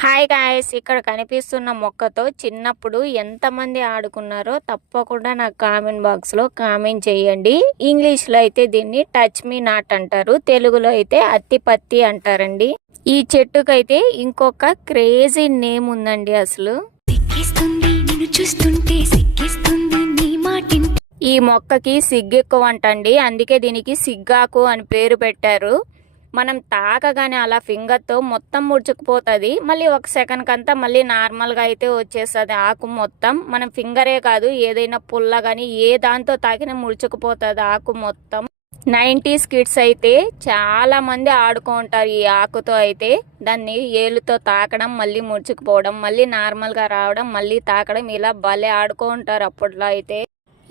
Hi guys, ఇక్కడ కనిపిస్తున్న మొక్కతో చిన్నప్పుడు ఎంతమంది ఆడుకున్నారో తప్పకుండా నాకు కామెంట్ బాక్స్లో కామెంట్ చేయండి. ఇంగ్లీష్లో అయితే దీన్ని టచ్ మీ నాట్ అంటారు, తెలుగులో అయితే అత్తిపత్తి అంటారండి. ఈ చెట్టుకైతే ఇంకొక క్రేజీ నేమ్ ఉందండి. అసలు ఈ మొక్కకి సిగ్గెక్కువ అంటండి, అందుకే దీనికి సిగ్గాకు అని పేరు పెట్టారు. మనం తాకగానే అలా ఫింగర్తో మొత్తం ముడుచుకుపోతుంది. మళ్ళీ ఒక సెకండ్ కంతా మళ్ళీ నార్మల్గా అయితే వచ్చేస్తుంది ఆకు మొత్తం. మనం ఫింగరే కాదు, ఏదైనా పుల్ల కానీ ఏ దాంతో తాకినా ముడుచుకుపోతుంది ఆకు మొత్తం. 90s కిడ్స్ అయితే చాలా మంది ఆడుకుంటారు ఈ ఆకుతో. అయితే దాన్ని ఏలుతో తాకడం, మళ్ళీ ముడుచుకుపోవడం, మళ్ళీ నార్మల్గా రావడం, మళ్ళీ తాకడం, ఇలా భలే ఆడుకుంటారు అప్పట్లో అయితే.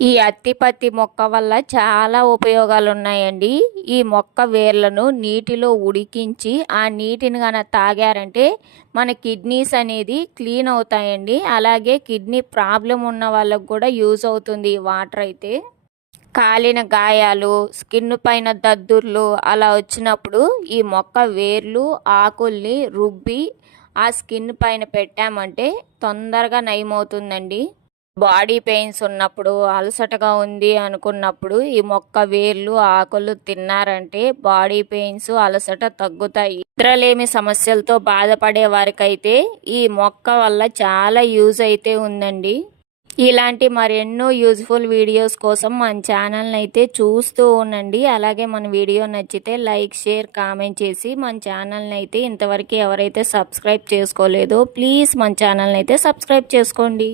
ఈ అత్తిపత్తి మొక్క వల్ల చాలా ఉపయోగాలు ఉన్నాయండి. ఈ మొక్క వేర్లను నీటిలో ఉడికించి ఆ నీటిని కనుక తాగారంటే మన కిడ్నీస్ అనేది క్లీన్ అవుతాయండి. అలాగే కిడ్నీ ప్రాబ్లం ఉన్న వాళ్ళకు కూడా యూజ్ అవుతుంది ఈ వాటర్ అయితే. కాలిన గాయాలు, స్కిన్ పైన దద్దుర్లు అలా వచ్చినప్పుడు ఈ మొక్క వేర్లు ఆకుల్ని రుబ్బి ఆ స్కిన్ పైన పెట్టామంటే తొందరగా నయమవుతుందండి. బాడీ పెయిన్స్ ఉన్నప్పుడు, అలసటగా ఉంది అనుకున్నప్పుడు ఈ మొక్క వేర్లు ఆకులు తిన్నారంటే బాడీ పెయిన్స్, అలసట తగ్గుతాయి. నిద్రలేమి సమస్యలతో బాధపడే వారికైతే ఈ మొక్క వల్ల చాలా యూజ్ అయితే ఉందండి. ఇలాంటి మరెన్నో యూజ్ఫుల్ వీడియోస్ కోసం మన ఛానల్ని అయితే చూస్తూ ఉండండి. అలాగే మన వీడియో నచ్చితే లైక్, షేర్, కామెంట్ చేసి మన ఛానల్ని అయితే ఇంతవరకు ఎవరైతే సబ్స్క్రైబ్ చేసుకోలేదో ప్లీజ్ మన ఛానల్ని అయితే సబ్స్క్రైబ్ చేసుకోండి.